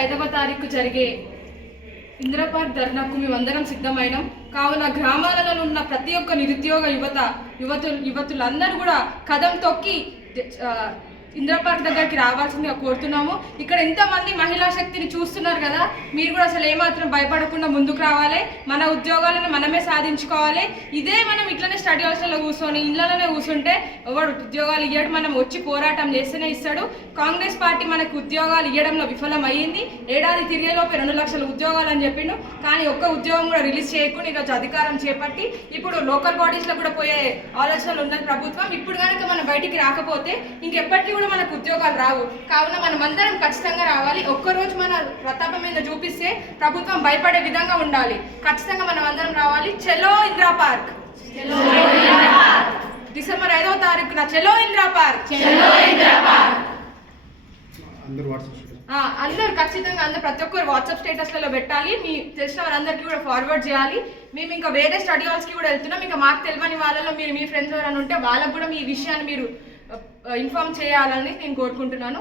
5వ తారీఖు జరిగే ఇందిరా పార్క్ ధర్నాకు మేమందరం సిద్ధమైనాం. కావున గ్రామాలలో ఉన్న ప్రతి ఒక్క నిరుద్యోగ యువతులందరూ కూడా కదం తొక్కి ఇందిరా పార్క్ దగ్గరికి రావాల్సిందిగా కోరుతున్నాము. ఇక్కడ ఎంతమంది మహిళా శక్తిని చూస్తున్నారు కదా, మీరు కూడా అసలు ఏమాత్రం భయపడకుండా ముందుకు రావాలి. మన ఉద్యోగాలను మనమే సాధించుకోవాలి. ఇదే మనం ఇట్లనే స్టడీ హాస్టల్లో కూర్చొని ఇళ్లలోనే కూర్చుంటే ఎవరు ఉద్యోగాలు ఇవ్వడం, మనం వచ్చి పోరాటం చేస్తేనే ఇస్తాడు. కాంగ్రెస్ పార్టీ మనకు ఉద్యోగాలు ఇవ్వడంలో విఫలం అయ్యింది. ఏడాది తిరిగేలోపే 2 లక్షల ఉద్యోగాలు అని చెప్పిండు. కానీ ఒక్క ఉద్యోగం కూడా రిలీజ్ చేయకుండా ఈరోజు అధికారం చేపట్టి ఇప్పుడు లోకల్ బాడీస్లో కూడా పోయే ఆలోచనలు ఉన్నది ప్రభుత్వం. ఇప్పుడు కనుక మనం బయటికి రాకపోతే ఇంకెప్పటికీ కూడా మనకు ఉద్యోగాలు రావు. కావున మనం అందరం ఖచ్చితంగా రావాలి. ఒక్కరోజు మన ప్రతాపం మీద చూపిస్తే ప్రభుత్వం భయపడే విధంగా ఉండాలి. ఖచ్చితంగా మనం అందరం రావాలి. చలో ఇందిరా పార్క్, డిసెంబర్ 5వ తారీఖున చలో ఇందిరా పార్క్. అందరు ఖచ్చితంగా ప్రతి ఒక్కరు వాట్సాప్ స్టేటస్లలో పెట్టాలి. మీ తెలిసిన వారందరికీ కూడా ఫార్వర్డ్ చేయాలి. మేము ఇంకా వేరే స్టడీ హాల్స్కి కూడా వెళ్తున్నాం. ఇంకా మాకు తెలియని వాళ్ళలో మీరు మీ ఫ్రెండ్స్ ఎవరైనా ఉంటే వాళ్ళకు కూడా మీ విషయాన్ని మీరు ఇన్ఫార్మ్ చేయాలని నేను కోరుకుంటున్నాను.